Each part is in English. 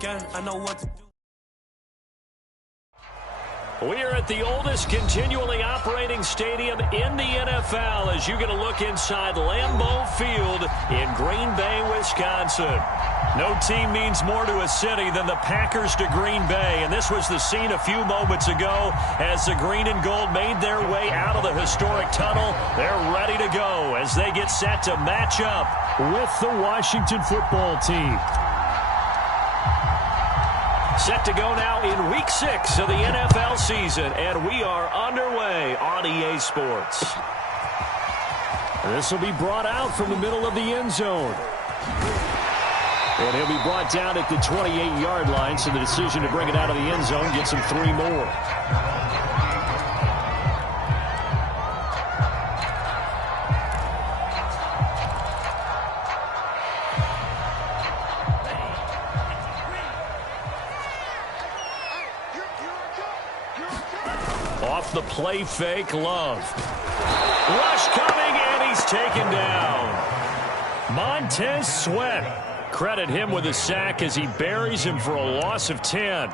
gang, I know what to do. We are at the oldest continually operating stadium in the NFL as you get a look inside Lambeau Field in Green Bay, Wisconsin. No team means more to a city than the Packers to Green Bay, and this was the scene a few moments ago as the green and gold made their way out of the historic tunnel. They're ready to go as they get set to match up with the Washington football team. Set to go now in Week 6 of the NFL season, and we are underway on EA Sports. This will be brought out from the middle of the end zone. And he'll be brought down at the 28-yard line, so the decision to bring it out of the end zone gets him 3 more. Off the play fake, Love. Rush coming, and he's taken down. Montez Sweat. Credit him with a sack as he buries him for a loss of 10.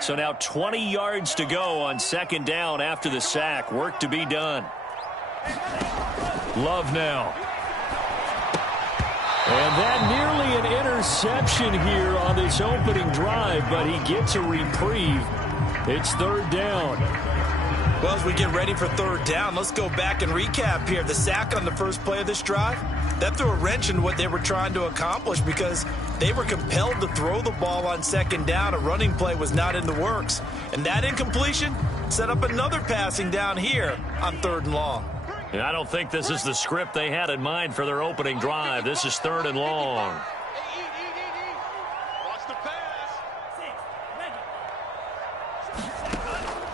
So now 20 yards to go on second down after the sack. Work to be done. Love now. And that nearly an interception here on this opening drive, but he gets a reprieve. It's third down. Well, as we get ready for third down, let's go back and recap here. The sack on the first play of this drive, that threw a wrench in what they were trying to accomplish because they were compelled to throw the ball on second down. A running play was not in the works. And that incompletion set up another passing down here on third and long. And I don't think this is the script they had in mind for their opening drive. This is third and long.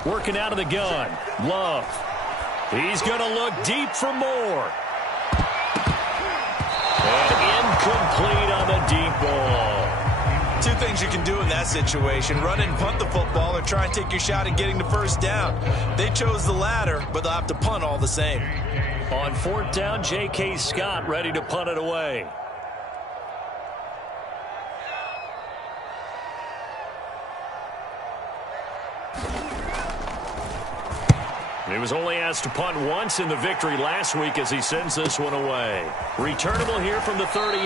Working out of the gun. Love. He's going to look deep for more. And incomplete on the deep ball. Two things you can do in that situation. Run and punt the football or try and take your shot at getting the first down. They chose the latter, but they'll have to punt all the same. On fourth down, J.K. Scott ready to punt it away. He was only asked to punt once in the victory last week as he sends this one away. Returnable here from the 38.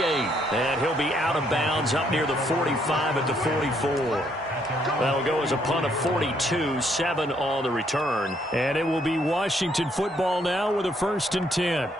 And he'll be out of bounds up near the 45 at the 44. That'll go as a punt of 42, 7 on the return. And it will be Washington football now with a 1st and 10.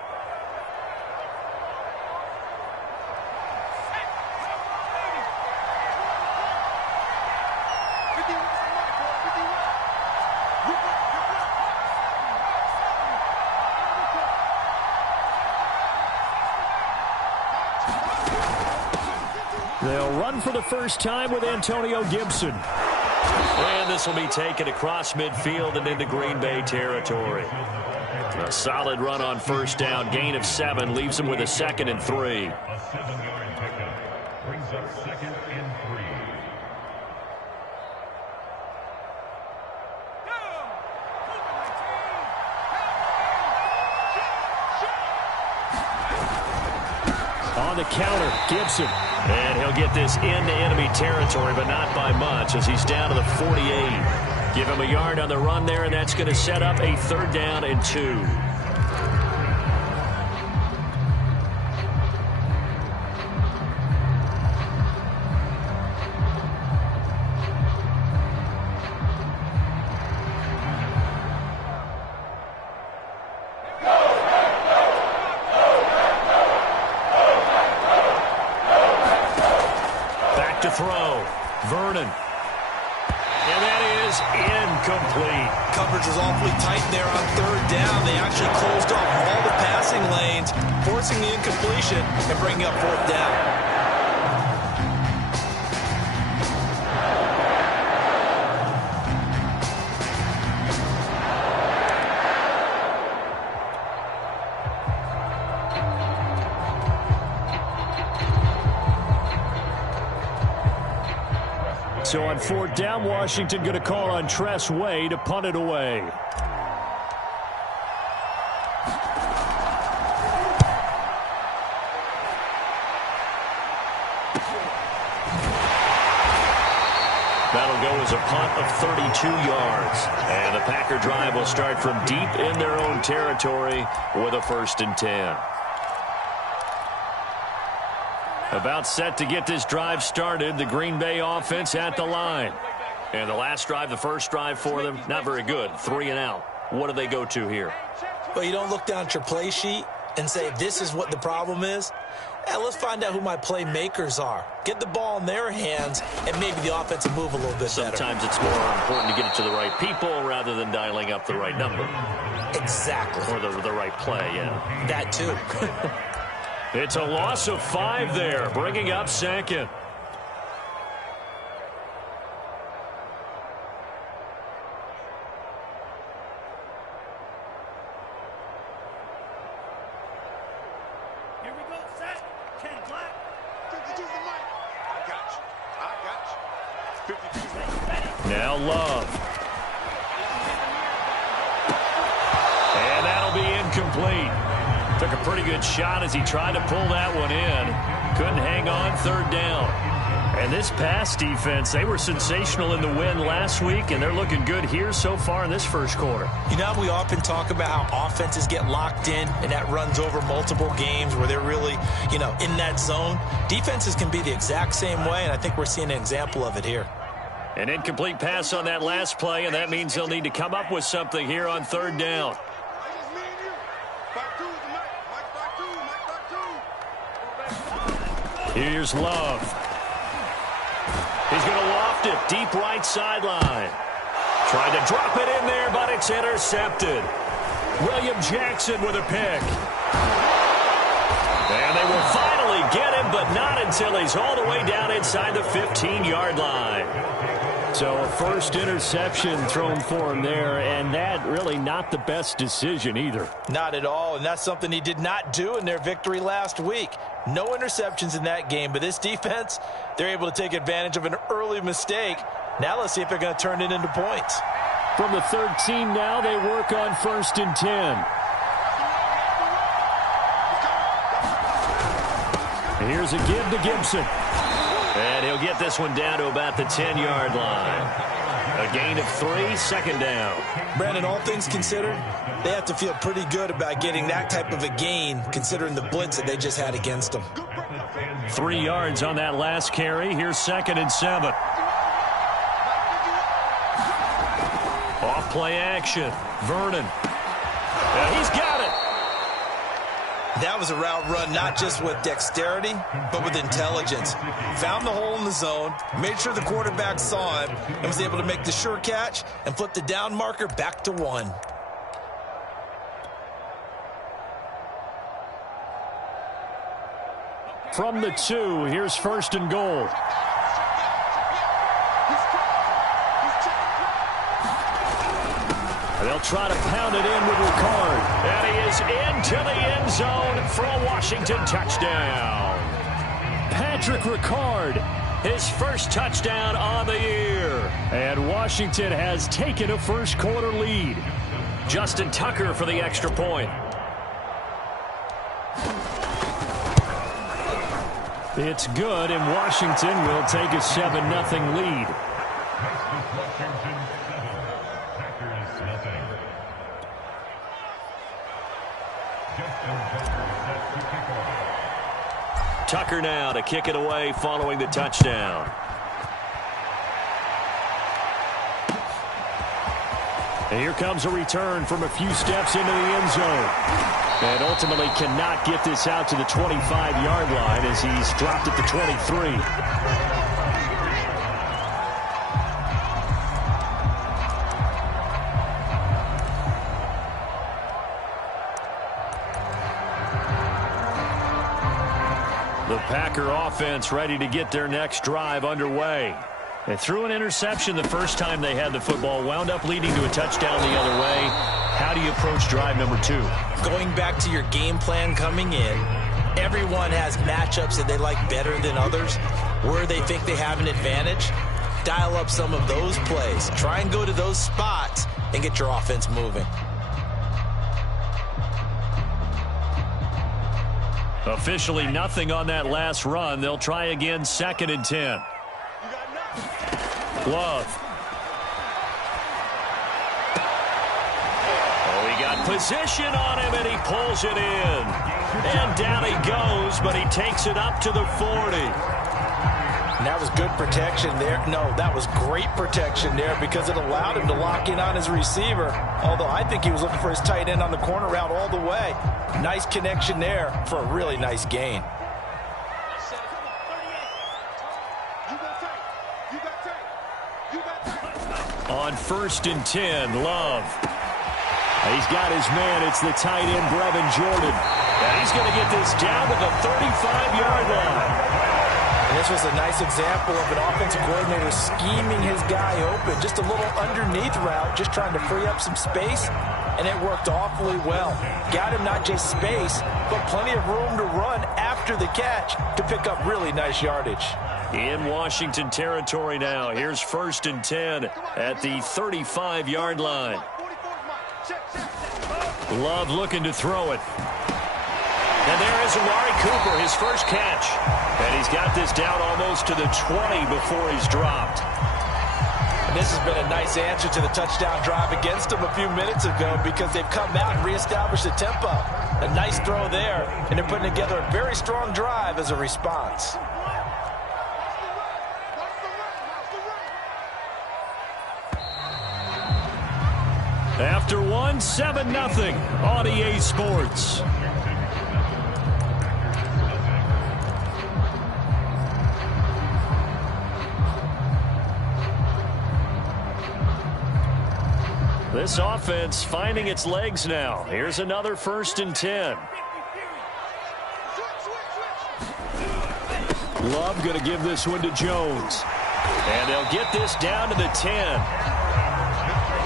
They'll run for the first time with Antonio Gibson. And this will be taken across midfield and into Green Bay territory. A solid run on first down. Gain of 7 leaves him with a 2nd and 3. On the counter, Gibson. And he'll get this into enemy territory, but not by much as he's down to the 48. Give him a yard on the run there, and that's going to set up a 3rd down and 2. To throw. Vernon. And that is incomplete. Coverage was awfully tight there on 3rd down. They actually closed off all the passing lanes, forcing the incompletion and bringing up 4th down. So on 4th down, Washington going to call on Tress Way to punt it away. That'll go as a punt of 32 yards. And the Packer drive will start from deep in their own territory with a 1st and 10. About set to get this drive started. The Green Bay offense at the line. And the last drive, the first drive for them, not very good. 3 and out. What do they go to here? Well, you don't look down at your play sheet and say, this is what the problem is. Let's find out who my playmakers are. Get the ball in their hands, and maybe the offense will move a little bit better. Sometimes it's more important to get it to the right people rather than dialing up the right number. Exactly. Or the right play, yeah. That too. It's a loss of 5 there, bringing up 2nd. Now Love. And that'll be incomplete. Took a pretty good shot as he tried to pull that one in. Couldn't hang on 3rd down. And this pass defense, they were sensational in the win last week, and they're looking good here so far in this first quarter. You know, we often talk about how offenses get locked in, and that runs over multiple games where they're really, in that zone. Defenses can be the exact same way, and I think we're seeing an example of it here. An incomplete pass on that last play, and that means they'll need to come up with something here on 3rd down. Here's Love. He's going to loft it deep right sideline. Tried to drop it in there, but it's intercepted. William Jackson with a pick. And they will finally get him, but not until he's all the way down inside the 15-yard line. So a first interception thrown for him there, and that really not the best decision either. Not at all, and that's something he did not do in their victory last week. No interceptions in that game, but this defense, they're able to take advantage of an early mistake. Now let's see if they're going to turn it into points. From the 13 now, they work on 1st and 10. Here's a give to Gibson. And he'll get this one down to about the 10-yard line. A gain of 3, 2nd down. Brandon, all things considered, they have to feel pretty good about getting that type of a gain, considering the blitz that they just had against them. 3 yards on that last carry. Here's 2nd and 7. Off play action. Vernon. He's got it. That was a route run not just with dexterity, but with intelligence. Found the hole in the zone, made sure the quarterback saw him, and was able to make the sure catch and flip the down marker back to 1. From the 2, here's 1st and goal. They'll try to pound it in with Ricard. And he is into the end zone for a Washington touchdown. Patrick Ricard, his first touchdown on the year. And Washington has taken a first quarter lead. Justin Tucker for the extra point. It's good, and Washington will take a 7-0 lead. Tucker now to kick it away following the touchdown. And here comes a return from a few steps into the end zone. And ultimately cannot get this out to the 25-yard line as he's dropped at the 23. The Packer offense ready to get their next drive underway. They threw an interception the first time they had the football, wound up leading to a touchdown the other way. How do you approach drive number 2? Going back to your game plan coming in, everyone has matchups that they like better than others, where they think they have an advantage. dial up some of those plays. Try and go to those spots and get your offense moving. Officially nothing on that last run. They'll try again, 2nd and 10. Love. Oh, he got position on him, and he pulls it in. And down he goes, but he takes it up to the 40. And that was good protection there. No, that was great protection there because it allowed him to lock in on his receiver. Although I think he was looking for his tight end on the corner route all the way. Nice connection there for a really nice gain. On 1st and 10, Love. He's got his man. It's the tight end, Brevin Jordan. And he's going to get this down to the 35-yard line. And this was a nice example of an offensive coordinator scheming his guy open. Just a little underneath route, just trying to free up some space, and it worked awfully well. Got him not just space, but plenty of room to run after the catch to pick up really nice yardage. In Washington territory now. Here's 1st and 10 at the 35-yard line. Love looking to throw it. And there is Amari Cooper, his first catch. And he's got this down almost to the 20 before he's dropped. And this has been a nice answer to the touchdown drive against them a few minutes ago because they've come out and reestablished the tempo. A nice throw there, and they're putting together a very strong drive as a response. After one, 7-0 on EA Sports. This offense finding its legs now. Here's another 1st and 10. Love going to give this one to Jones. And they'll get this down to the 10.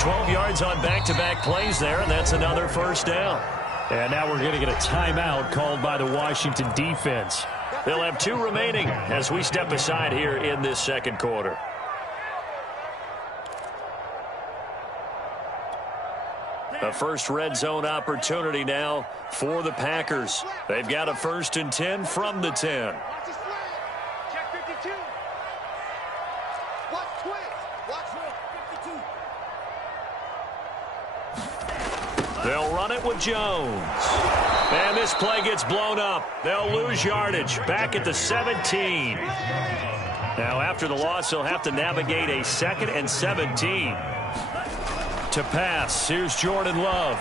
12 yards on back-to-back plays there, and that's another 1st down. And now we're going to get a timeout called by the Washington defense. They'll have 2 remaining as we step aside here in this 2nd quarter. A first red zone opportunity now for the Packers. They've got a 1st and 10 from the 10. They'll run it with Jones. And this play gets blown up. They'll lose yardage back at the 17. Now after the loss, they'll have to navigate a 2nd and 17. To pass, here's Jordan Love.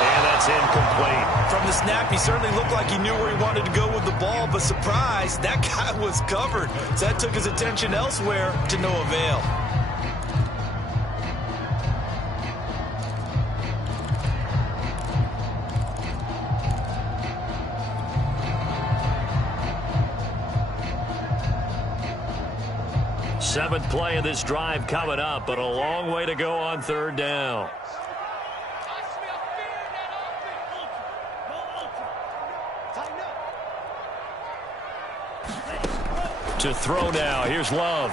And that's incomplete. From the snap, he certainly looked like he knew where he wanted to go with the ball, but surprise, that guy was covered. So that took his attention elsewhere to no avail. Seventh play of this drive coming up, but a long way to go on 3rd down. To throw now, here's Love.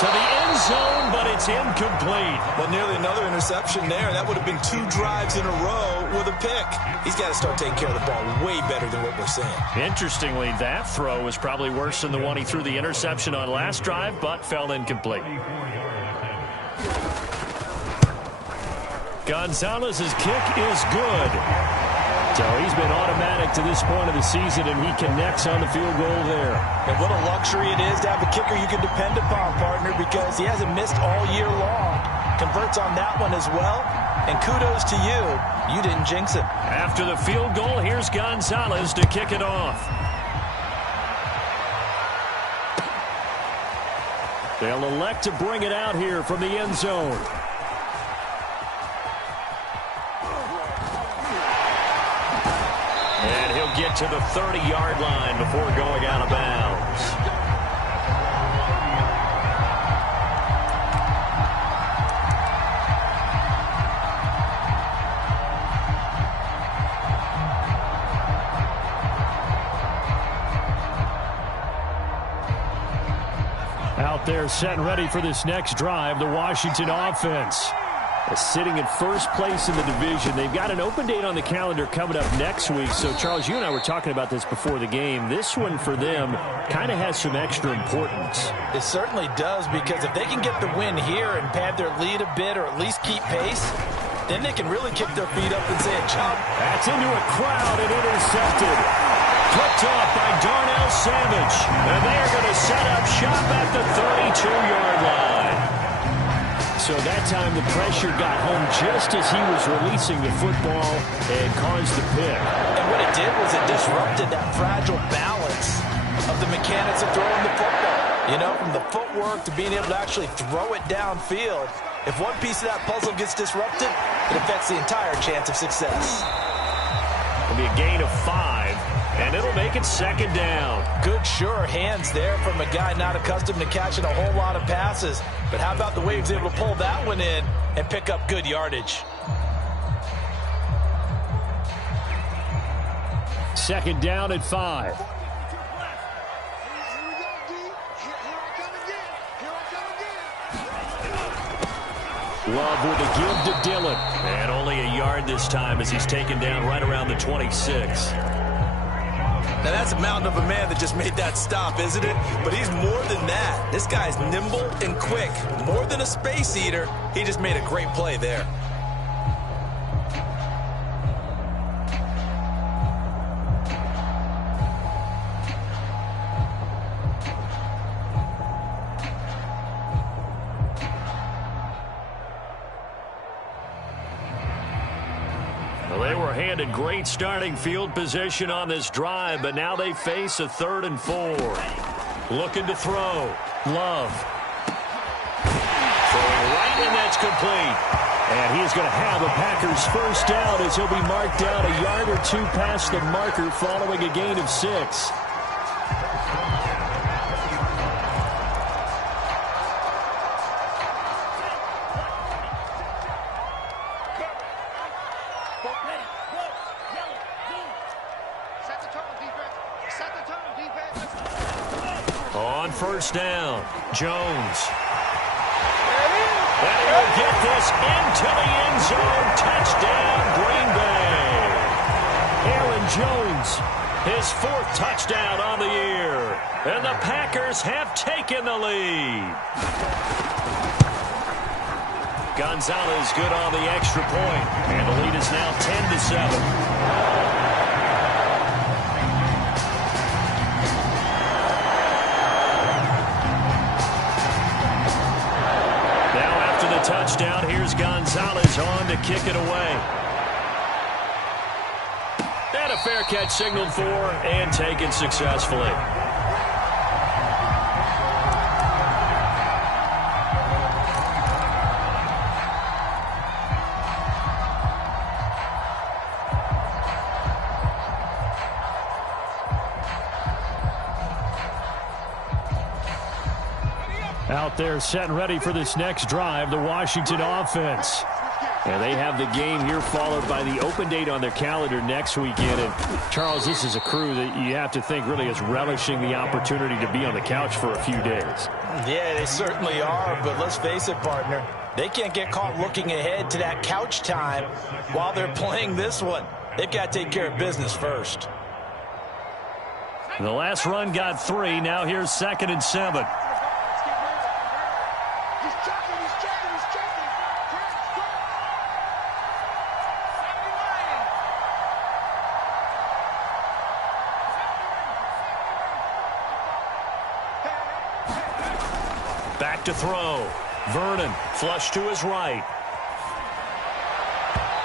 To the end zone, but it's incomplete. Well, nearly another interception there. That would have been 2 drives in a row with a pick. He's got to start taking care of the ball way better than what we're seeing. Interestingly, that throw was probably worse than the one he threw the interception on last drive, but fell incomplete. Gonzalez's kick is good. So he's been automatic to this point of the season, and he connects on the field goal there. And what a luxury it is to have a kicker you can depend upon, partner, because he hasn't missed all year long. Converts on that one as well. And kudos to you. You didn't jinx it. After the field goal, here's Gonzalez to kick it off. They'll elect to bring it out here from the end zone. And he'll get to the 30-yard line before going out of bounds. Out there setting ready for this next drive, the Washington offense. Sitting in first place in the division. They've got an open date on the calendar coming up next week. So, Charles, you and I were talking about this before the game. This one for them kind of has some extra importance. It certainly does, because if they can get the win here and pad their lead a bit or at least keep pace, then they can really kick their feet up and say a chop. That's into a crowd and intercepted. Picked off by Darnell Savage. And they are going to set up shop at the 32-yard line. So that time the pressure got home just as he was releasing the football and caused the pick. And what it did was it disrupted that fragile balance of the mechanics of throwing the football. You know, from the footwork to being able to actually throw it downfield. If one piece of that puzzle gets disrupted, it affects the entire chance of success. It'll be a gain of 5, and it'll make it second down. Good, sure hands there from a guy not accustomed to catching a whole lot of passes. But how about the way he was able to pull that one in and pick up good yardage? Second down at 5. Love with a give to Dillon. And only a yard this time as he's taken down right around the 26. Now, that's a mountain of a man that just made that stop, isn't it? But he's more than that. This guy's nimble and quick. More than a space eater, he just made a great play there. They were handed great starting field position on this drive, but now they face a 3rd and 4. Looking to throw. Love. Throwing right, and that's complete. And he's going to have a Packers first down as he'll be marked down a yard or 2 past the marker following a gain of 6. First down, Jones. And he'll get this into the end zone. Touchdown, Green Bay. Aaron Jones, his 4th touchdown on the year. And the Packers have taken the lead. Gonzalez good on the extra point. And the lead is now 10-7. Touchdown. Here's Gonzalez on to kick it away. And a fair catch signaled for and taken successfully. Out there setting ready for this next drive, the Washington offense. And they have the game here followed by the open date on their calendar next weekend. And, Charles, this is a crew that you have to think really is relishing the opportunity to be on the couch for a few days. Yeah, they certainly are, but let's face it, partner. They can't get caught looking ahead to that couch time while they're playing this one. They've got to take care of business first. The last run got 3. Now here's 2nd and 7. Back to throw. Vernon, flush to his right.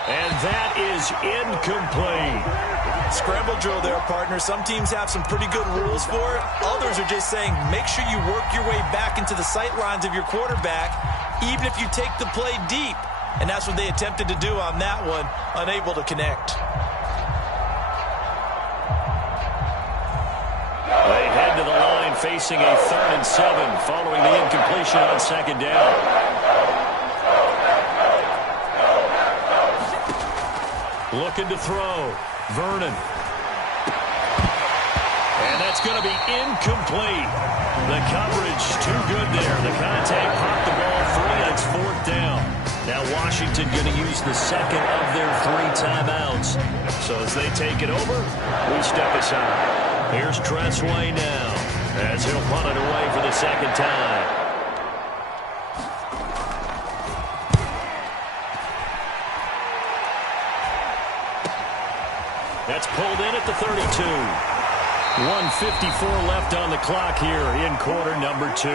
And that is incomplete. Scramble drill there, partner. Some teams have some pretty good rules for it. Others are just saying make sure you work your way back into the sight lines of your quarterback, even if you take the play deep. And that's what they attempted to do on that one, unable to connect. They head to the line facing a 3rd and 7 following the incompletion on 2nd down. Looking to throw. Vernon. And that's going to be incomplete. The coverage too good there. The contact popped the ball free, and it's fourth down. Now Washington going to use the second of their 3 timeouts. So as they take it over, we step aside. Here's Tressway now as he'll punt it away for the second time. That's pulled in at the 32. 1:54 left on the clock here in quarter number 2.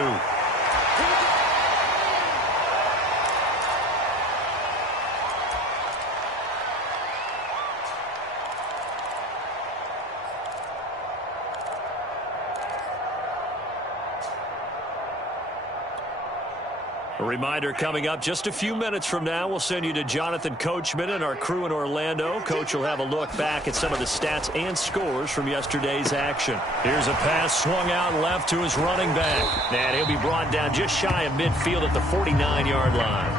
A reminder coming up just a few minutes from now, we'll send you to Jonathan Coachman and our crew in Orlando. Coach will have a look back at some of the stats and scores from yesterday's action. Here's a pass swung out left to his running back. And he'll be brought down just shy of midfield at the 49-yard line.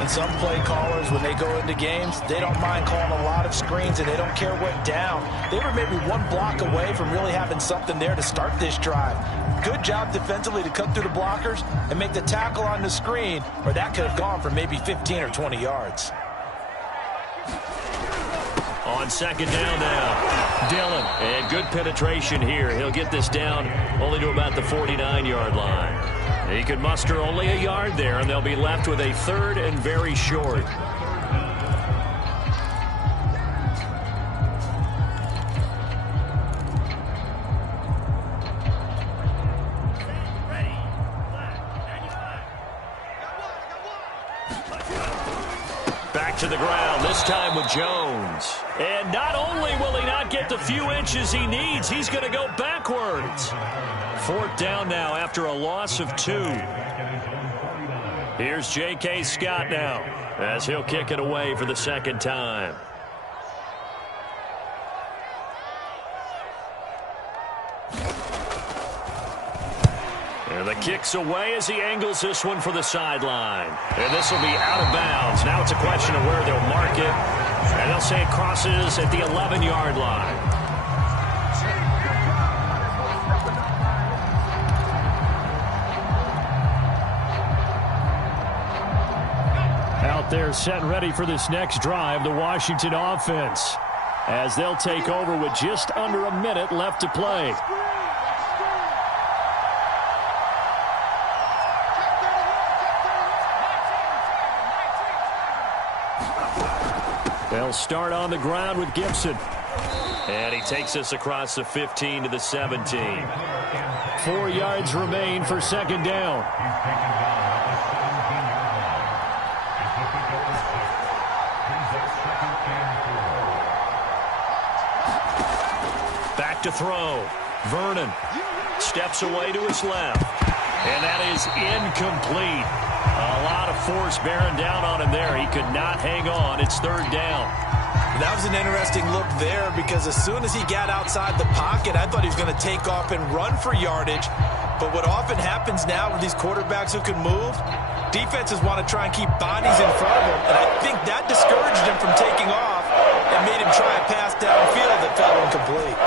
And some play callers, when they go into games, they don't mind calling a lot of screens, and they don't care what down. They were maybe one block away from really having something there to start this drive. Good job defensively to cut through the blockers and make the tackle on the screen, or that could have gone for maybe 15 or 20 yards. On second down now, Dillon. And good penetration here. He'll get this down only to about the 49-yard line. He could muster only a yard there, and they'll be left with a third and very short. Back to the ground, this time with Jones. And not only will he not get the few inches he needs, he's going to go backwards. Fourth down now after a loss of 2. Here's J.K. Scott now as he'll kick it away for the second time. And the kick's away as he angles this one for the sideline. And this will be out of bounds. Now it's a question of where they'll mark it. And they'll say it crosses at the 11-yard line. Out there set ready for this next drive, the Washington offense, as they'll take over with just under a minute left to play. They'll start on the ground with Gibson. And he takes us across the 15 to the 17. 4 yards remain for second down. Back to throw. Vernon steps away to his left. And that is incomplete. A lot of force bearing down on him there. He could not hang on. It's third down. That was an interesting look there, because as soon as he got outside the pocket, I thought he was going to take off and run for yardage. But what often happens now with these quarterbacks who can move, defenses want to try and keep bodies in front of him. And I think that discouraged him from taking off and made him try a pass downfield that fell incomplete.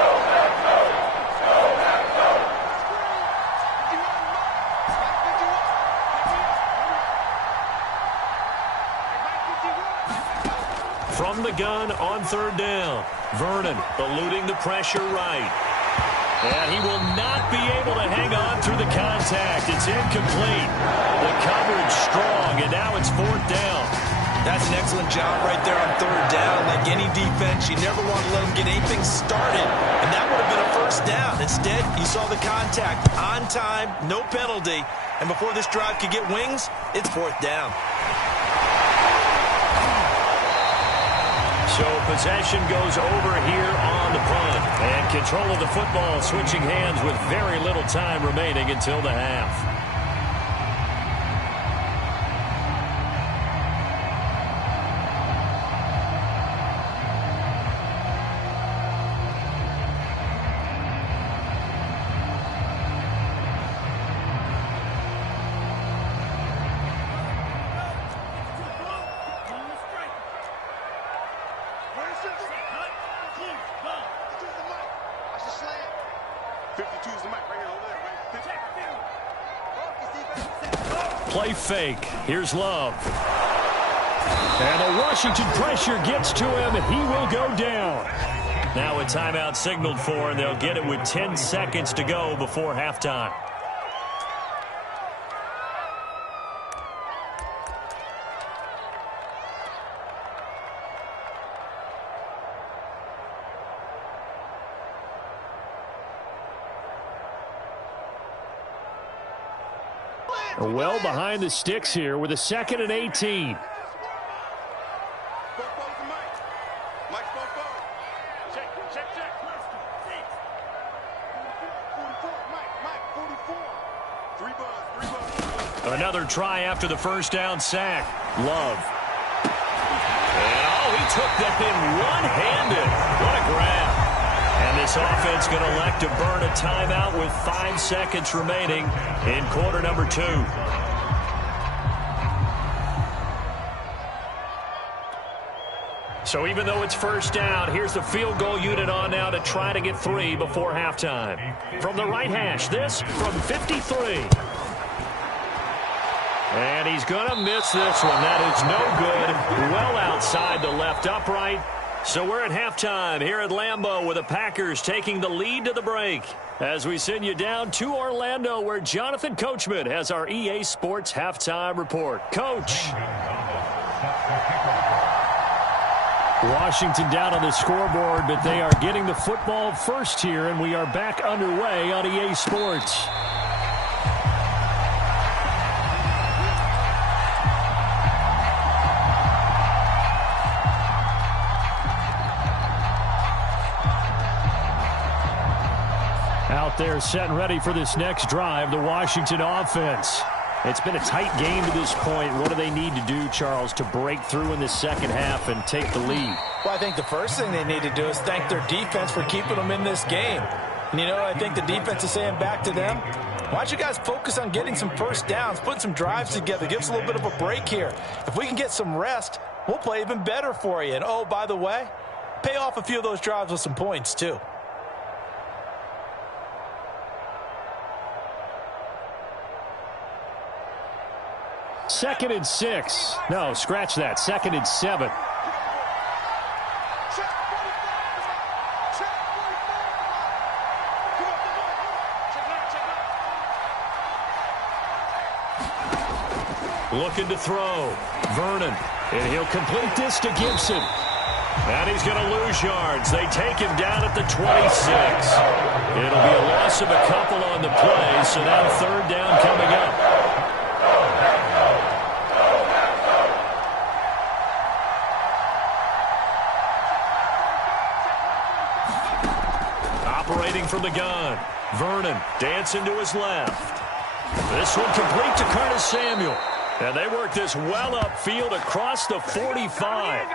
From the gun on third down, Vernon eluding the pressure right. And he will not be able to hang on through the contact. It's incomplete. The coverage strong, and now it's fourth down. That's an excellent job right there on third down. Like any defense, you never want to let them get anything started, and that would have been a first down. Instead, you saw the contact on time, no penalty, and before this drive could get wings, it's fourth down. So possession goes over here on the punt. And control of the football switching hands with very little time remaining until the half. Play fake. Here's Love. And the Washington pressure gets to him. He will go down. Now a timeout signaled for, and they'll get it with 10 seconds to go before halftime. Well behind the sticks here with a 2nd and 18. Another try after the first down sack. Love. And he took that in one-handed. What a grab. And this offense going to elect to burn a timeout with 5 seconds remaining in quarter number 2. So even though it's first down, here's the field goal unit on now to try to get 3 before halftime. From the right hash, this from 53. And he's going to miss this one. That is no good. Well outside the left upright. So we're at halftime here at Lambeau with the Packers taking the lead to the break. As we send you down to Orlando where Jonathan Coachman has our EA Sports halftime report. Coach. Washington down on the scoreboard, but they are getting the football first here, and we are back underway on EA Sports. Out there set and ready for this next drive, the Washington offense. It's been a tight game to this point. What do they need to do, Charles, to break through in the second half and take the lead? Well, I think the first thing they need to do is thank their defense for keeping them in this game. And you know, I think the defense is saying back to them, why don't you guys focus on getting some first downs, putting some drives together, give us a little bit of a break here. If we can get some rest, we'll play even better for you. And, oh, by the way, pay off a few of those drives with some points, too. Second and 6. No, scratch that. 2nd and 7. Looking to throw. Vernon. And he'll complete this to Gibson. And he's going to lose yards. They take him down at the 26. It'll be a loss of a couple on the play, so now 3rd down coming up. Operating from the gun. Vernon dancing to his left. This one complete to Curtis Samuel. And they work this well upfield across the 45.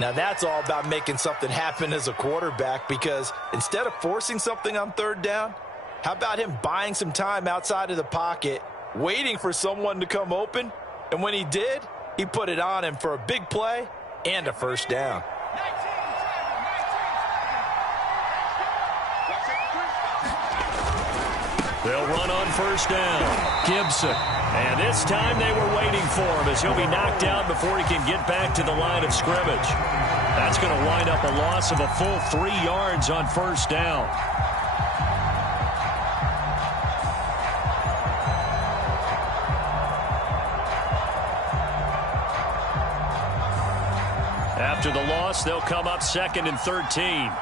Now that's all about making something happen as a quarterback, because instead of forcing something on 3rd down, how about him buying some time outside of the pocket, waiting for someone to come open, and when he did, he put it on him for a big play and a first down. They'll run on first down. Gibson. And this time they were waiting for him as he'll be knocked out before he can get back to the line of scrimmage. That's going to wind up a loss of a full 3 yards on first down. After the loss, they'll come up 2nd and 13.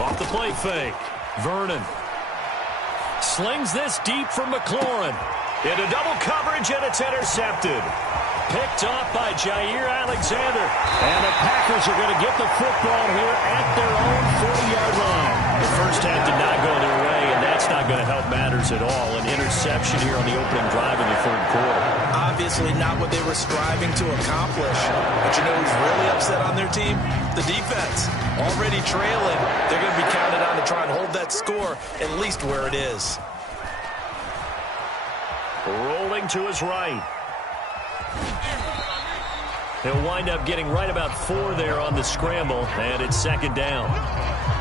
Off the play fake. Vernon slings this deep from McLaurin. Into double coverage, and it's intercepted. Picked off by Jair Alexander. And the Packers are going to get the football here at their own 40-yard line. The first half did not go their way, and that's not going to help matters at all. An interception here on the opening drive in the 3rd quarter. Obviously not what they were striving to accomplish. But you know who's really upset on their team? The defense. Already trailing. They're going to be counted on to try and hold that score at least where it is. Rolling to his right. He'll wind up getting right about 4 there on the scramble, and it's 2nd down.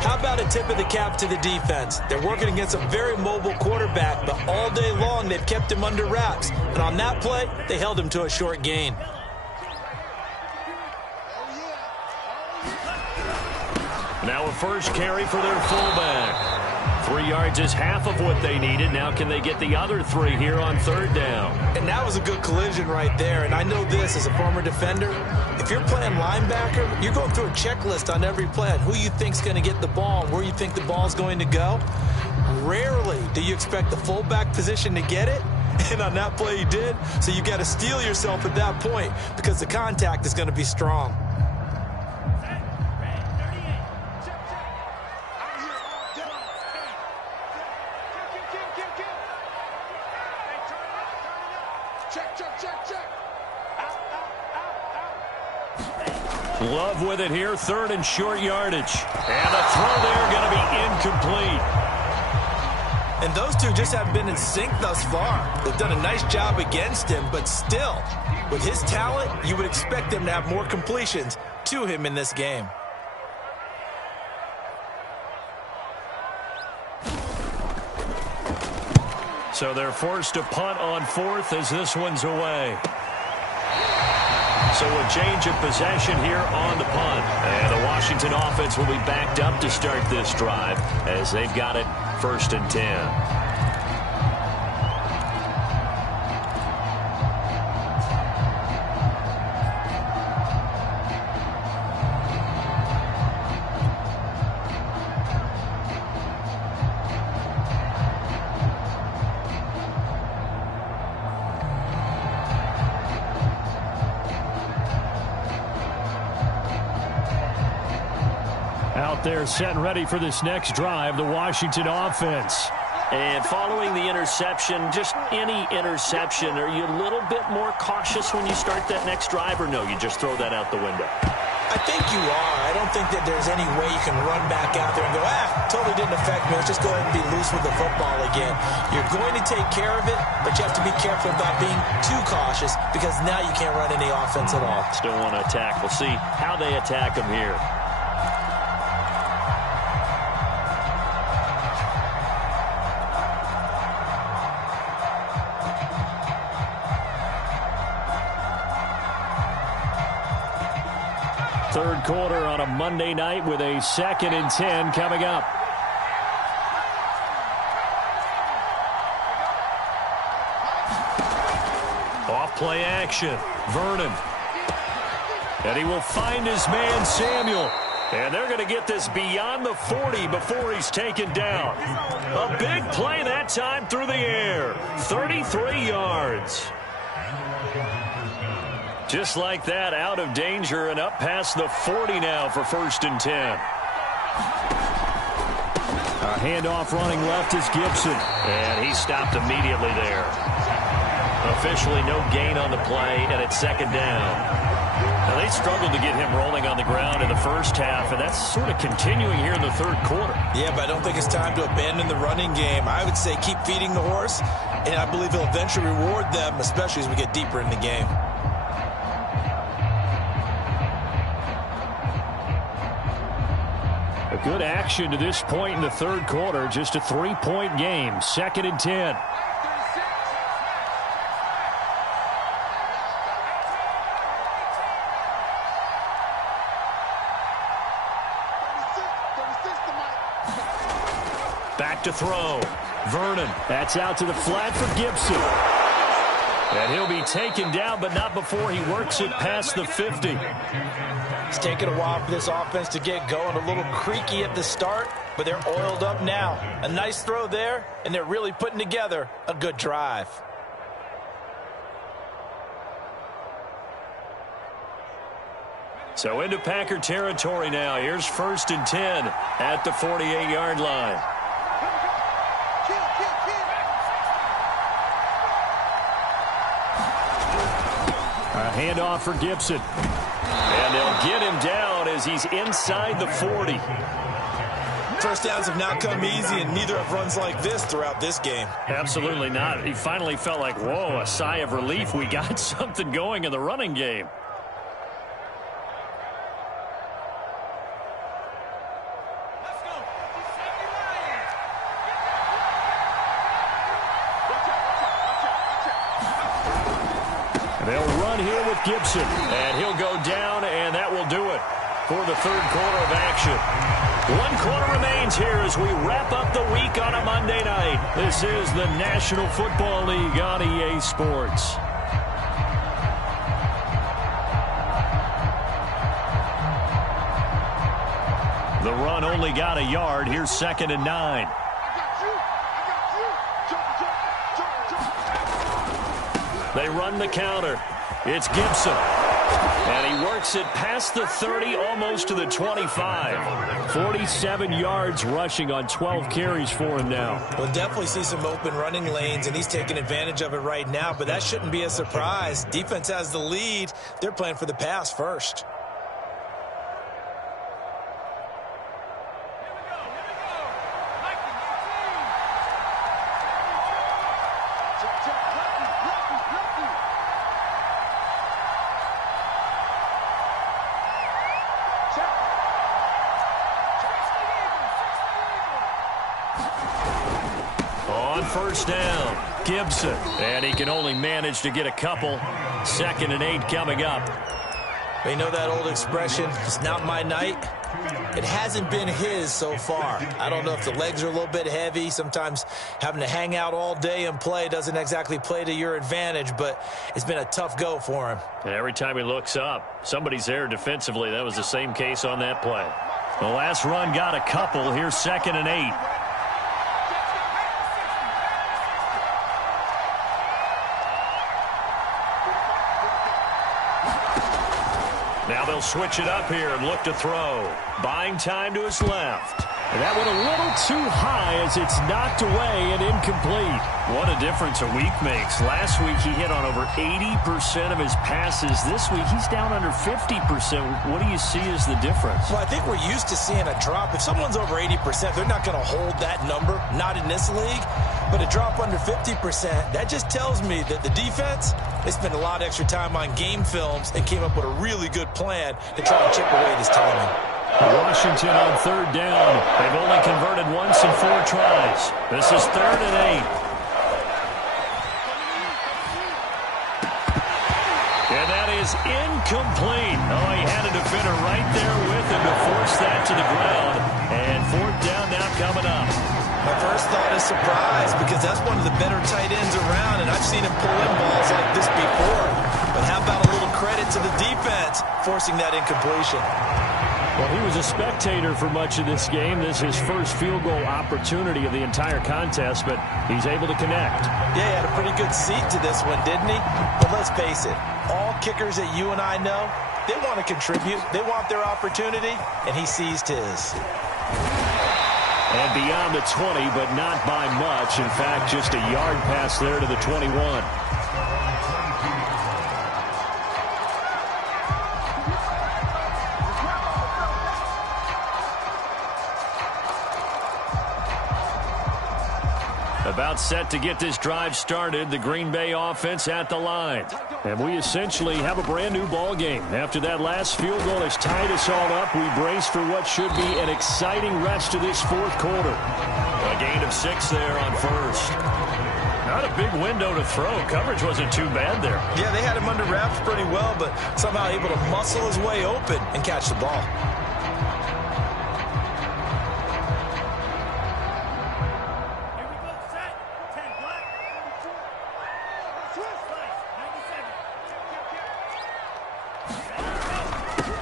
How about a tip of the cap to the defense? They're working against a very mobile quarterback, but all day long they've kept him under wraps. And on that play, they held him to a short gain. Now a first carry for their fullback. 3 yards is half of what they needed. Now can they get the other 3 here on 3rd down? And that was a good collision right there. And I know this as a former defender. If you're playing linebacker, you're going through a checklist on every play on who you think's going to get the ball and where you think the ball's going to go. Rarely do you expect the fullback position to get it. And on that play he did. So you got to steel yourself at that point because the contact is going to be strong. Love with it here, 3rd and short yardage. And the throw there going to be incomplete. And those two just haven't been in sync thus far. They've done a nice job against him, but still, with his talent, you would expect them to have more completions to him in this game. So they're forced to punt on 4th as this one's away. So a change of possession here on the punt. And the Washington offense will be backed up to start this drive as they've got it 1st and 10. They're set and ready for this next drive, the Washington offense. And following the interception, just any interception, are you a little bit more cautious when you start that next drive, or no, you just throw that out the window? I think you are. I don't think that there's any way you can run back out there and go, totally didn't affect me. Let's just go ahead and be loose with the football again. You're going to take care of it, but you have to be careful about being too cautious because now you can't run any offense at all. Still want to attack. We'll see how they attack them here. Third quarter on a Monday night with a 2nd and 10 coming up. Off play action. Vernon. And he will find his man Samuel. And they're going to get this beyond the 40 before he's taken down. A big play that time through the air. 33 yards. Just like that, out of danger and up past the 40 now for 1st and 10. A handoff running left is Gibson. And he stopped immediately there. Officially no gain on the play, and it's 2nd down. Now, they struggled to get him rolling on the ground in the first half, and that's sort of continuing here in the 3rd quarter. Yeah, but I don't think it's time to abandon the running game. I would say keep feeding the horse, and I believe he'll eventually reward them, especially as we get deeper in the game. A good action to this point in the 3rd quarter. Just a 3-point game. 2nd and 10. Back to throw. Vernon. That's out to the flat for Gibson. And he'll be taken down, but not before he works it past the 50. It's taken a while for this offense to get going. A little creaky at the start, but they're oiled up now. A nice throw there, and they're really putting together a good drive. So into Packer territory now. Here's 1st and 10 at the 48-yard line. A handoff for Gibson. And they'll get him down as he's inside the 40. First downs have not come easy, and neither have runs like this throughout this game. Absolutely not. He finally felt like, whoa, a sigh of relief. We got something going in the running game. They'll run here with Gibson. And he'll go down, and that will do it for the third quarter of action. 1 quarter remains here as we wrap up the week on a Monday night. This is the National Football League on EA Sports. The run only got a yard. Here's 2nd and 9. They run the counter. It's Gibson. And he works it past the 30, almost to the 25. 47 yards rushing on 12 carries for him now. We'll definitely see some open running lanes, and he's taking advantage of it right now, but that shouldn't be a surprise. Defense has the lead. They're playing for the pass first. First down, Gibson. And he can only manage to get a couple. 2nd and 8 coming up. You know that old expression, it's not my night? It hasn't been his so far. I don't know if the legs are a little bit heavy. Sometimes having to hang out all day and play doesn't exactly play to your advantage, but it's been a tough go for him. And every time he looks up, somebody's there defensively. That was the same case on that play. The last run got a couple. Here's 2nd and 8. Now they'll switch it up here and look to throw. Buying time to his left. And that went a little too high as it's knocked away and incomplete. What a difference a week makes. Last week he hit on over 80% of his passes. This week he's down under 50%. What do you see as the difference? Well, I think we're used to seeing a drop. If someone's over 80%, they're not going to hold that number. Not in this league. But a drop under 50%, that just tells me that the defense, they spent a lot of extra time on game films and came up with a really good plan to try and chip away this timing. Washington on 3rd down. They've only converted once in 4 tries. This is 3rd and 8. And that is incomplete. Oh, he had a defender right there with him to force that to the ground. And 4th down now coming up. My first thought is surprise, because that's one of the better tight ends around, and I've seen him pull in balls like this before. But how about a little credit to the defense forcing that incompletion? Well, he was a spectator for much of this game. This is his first field goal opportunity of the entire contest, but he's able to connect. Yeah, he had a pretty good seat to this one, didn't he? But let's face it, all kickers that you and I know, they want to contribute. They want their opportunity, and he seized his. And beyond the 20, but not by much. In fact, just a yard pass there to the 21. About set to get this drive started, the Green Bay offense at the line. And we essentially have a brand new ball game. After that last field goal has tied us all up, we brace for what should be an exciting rest of this 4th quarter. A gain of 6 there on 1st. Not a big window to throw. Coverage wasn't too bad there. Yeah, they had him under wraps pretty well, but somehow able to muscle his way open and catch the ball.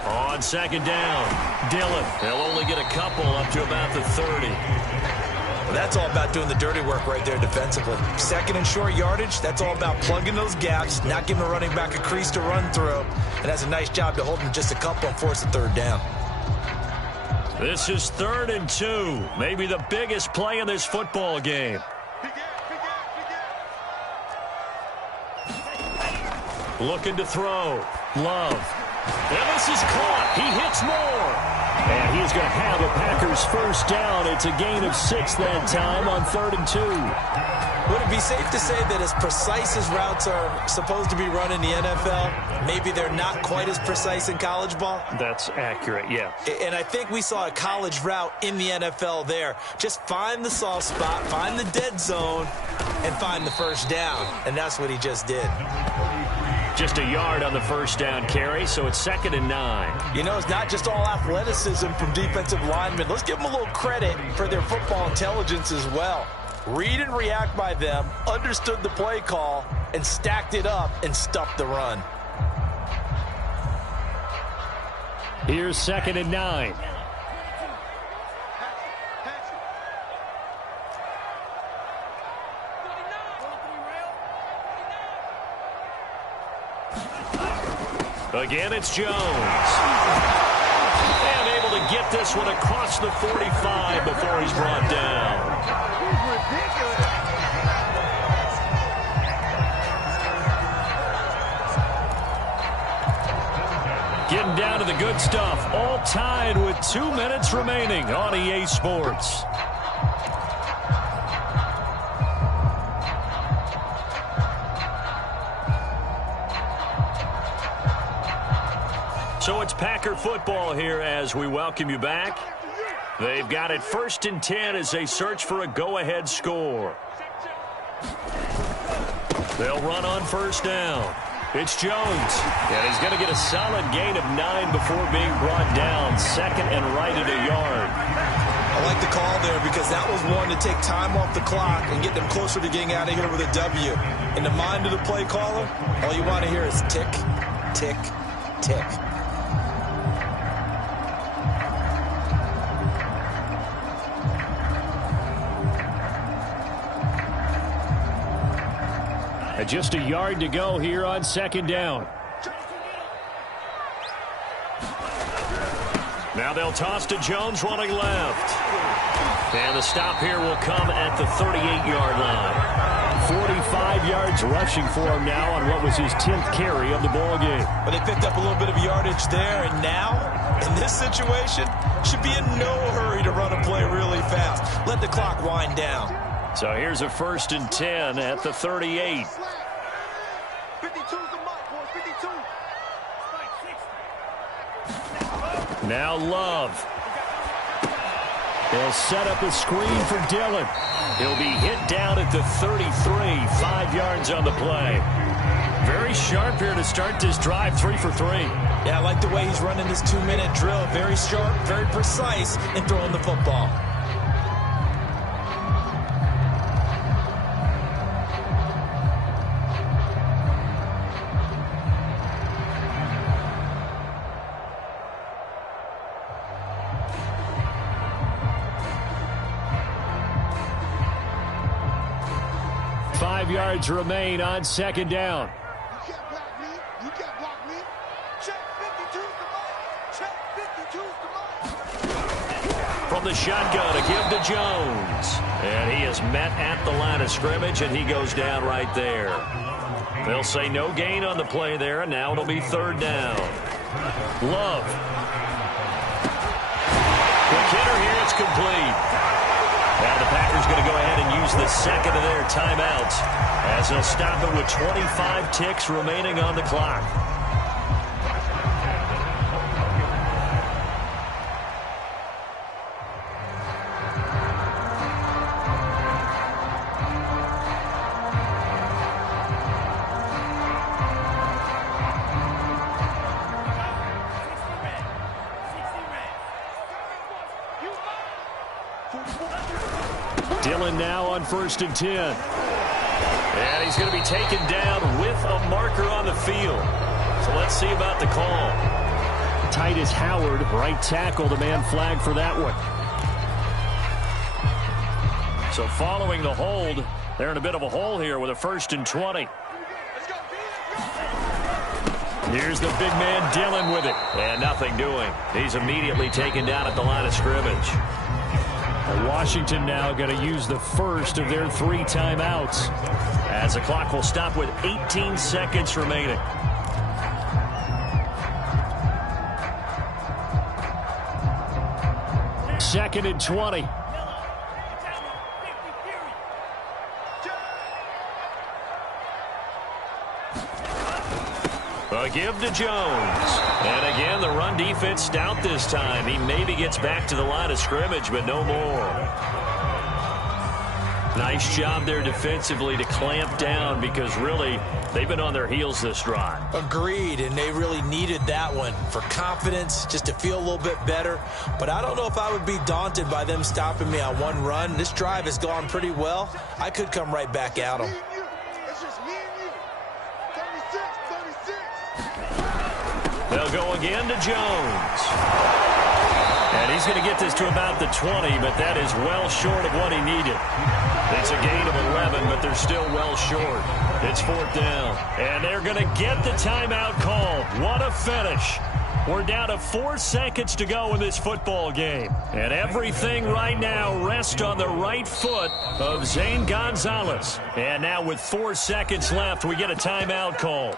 On 2nd down, Dillon. They'll only get a couple up to about the 30. Well, that's all about doing the dirty work right there defensively. 2nd and short yardage, that's all about plugging those gaps, not giving a running back a crease to run through. And that's a nice job to hold him just a couple and force the 3rd down. This is 3rd and 2. Maybe the biggest play in this football game. Looking to throw. Love. And this is caught. He hits more. And he's going to have a Packers first down. It's a gain of 6 that time on 3rd and 2. Would it be safe to say that as precise as routes are supposed to be run in the NFL, maybe they're not quite as precise in college ball? That's accurate, yeah. And I think we saw a college route in the NFL there. Just find the soft spot, find the dead zone, and find the first down. And that's what he just did. Just a yard on the first down carry, so it's 2nd and 9. You know, it's not just all athleticism from defensive linemen. Let's give them a little credit for their football intelligence as well. Read and react by them, understood the play call, and stacked it up and stuffed the run. Here's 2nd and 9. Again, it's Jones. And able to get this one across the 45 before he's brought down. Getting down to the good stuff. All tied with 2 minutes remaining on EA Sports. So it's Packer football here as we welcome you back. They've got it 1st and 10 as they search for a go-ahead score. They'll run on 1st down. It's Jones. And he's going to get a solid gain of 9 before being brought down. 2nd and right at a yard. I like the call there because that was one to take time off the clock and get them closer to getting out of here with a W. In the mind of the play caller, all you want to hear is tick, tick, tick. Just a yard to go here on 2nd down. Now they'll toss to Jones running left. And the stop here will come at the 38-yard line. 45 yards rushing for him now on what was his 10th carry of the ball game. But they picked up a little bit of yardage there, and now, in this situation, should be in no hurry to run a play really fast. Let the clock wind down. So here's a 1st and 10 at the 38. 52's the mark, boys. 52. Now Love. They'll set up a screen for Dillon. He'll be hit down at the 33, 5 yards on the play. Very sharp here to start this drive, 3 for 3. Yeah, I like the way he's running this 2-minute drill. Very sharp, very precise in throwing the football. Yards remain on 2nd down. You can't block me. You can't block me. Check 52's the mark. Check 52's the mark. From the shotgun, a give to Jones. And he is met at the line of scrimmage, and he goes down right there. They'll say no gain on the play there, and now it'll be 3rd down. Love. Quick hitter here, it's complete. Now the Packers going to go ahead and use the 2nd of their timeouts as they'll stop it with 25 ticks remaining on the clock. Dillon now on 1st and 10. And he's going to be taken down with a marker on the field. So let's see about the call. Titus Howard, right tackle, the man flagged for that one. So following the hold, they're in a bit of a hole here with a 1st and 20. Here's the big man Dillon with it. And nothing doing. He's immediately taken down at the line of scrimmage. Washington now going to use the first of their 3 timeouts. As the clock will stop with 18 seconds remaining. Second and 20. A give to Jones. And again, the run defense stout this time. He maybe gets back to the line of scrimmage, but no more. Nice job there defensively to clamp down because really they've been on their heels this drive. Agreed, and they really needed that one for confidence, just to feel a little bit better. But I don't know if I would be daunted by them stopping me on one run. This drive has gone pretty well. I could come right back at them. It's just me and you. 36. They'll go again to Jones. And he's going to get this to about the 20, but that is well short of what he needed. It's a gain of 11, but they're still well short. It's 4th down. And they're going to get the timeout call. What a finish. We're down to 4 seconds to go in this football game. And everything right now rests on the right foot of Zane Gonzalez. And now with 4 seconds left, we get a timeout call.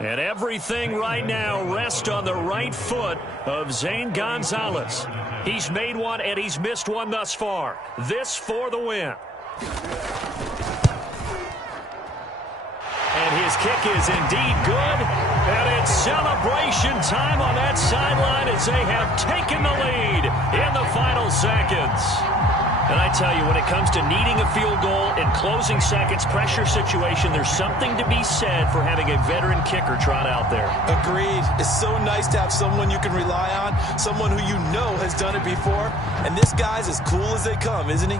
And everything right now rests on the right foot of Zane Gonzalez. He's made one and he's missed one thus far. This for the win. And his kick is indeed good. And it's celebration time on that sideline as they have taken the lead in the final seconds. And I tell you, when it comes to needing a field goal in closing seconds, pressure situation, there's something to be said for having a veteran kicker trot out there. Agreed. It's so nice to have someone you can rely on, someone who you know has done it before. And this guy's as cool as they come, isn't he?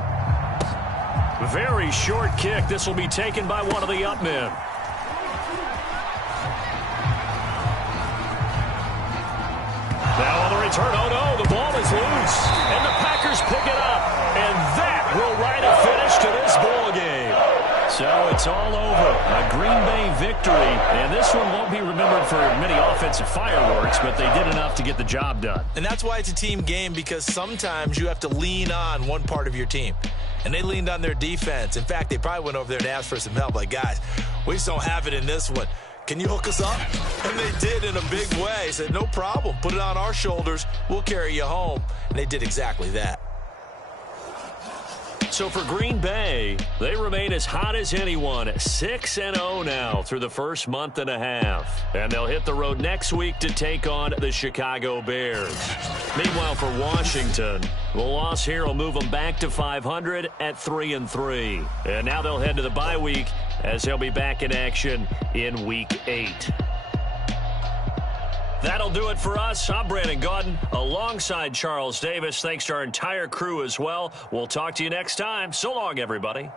Very short kick. This will be taken by one of the up men. Now on the return, oh no, the ball is loose. And the Packers pick it up. And that will write a finish to this ball game. So it's all over. A Green Bay victory. And this one won't be remembered for many offensive fireworks, but they did enough to get the job done. And that's why it's a team game, because sometimes you have to lean on one part of your team. And they leaned on their defense. In fact, they probably went over there and asked for some help. Like, guys, we just don't have it in this one. Can you hook us up? And they did in a big way. Said, no problem. Put it on our shoulders. We'll carry you home. And they did exactly that. So for Green Bay, they remain as hot as anyone, 6-0 now through the first month and a half. And they'll hit the road next week to take on the Chicago Bears. Meanwhile, for Washington, the loss here will move them back to 500 at 3-3. And now they'll head to the bye week as they'll be back in action in Week 8. That'll do it for us. I'm Brandon Gaudin alongside Charles Davis. Thanks to our entire crew as well. We'll talk to you next time. So long, everybody.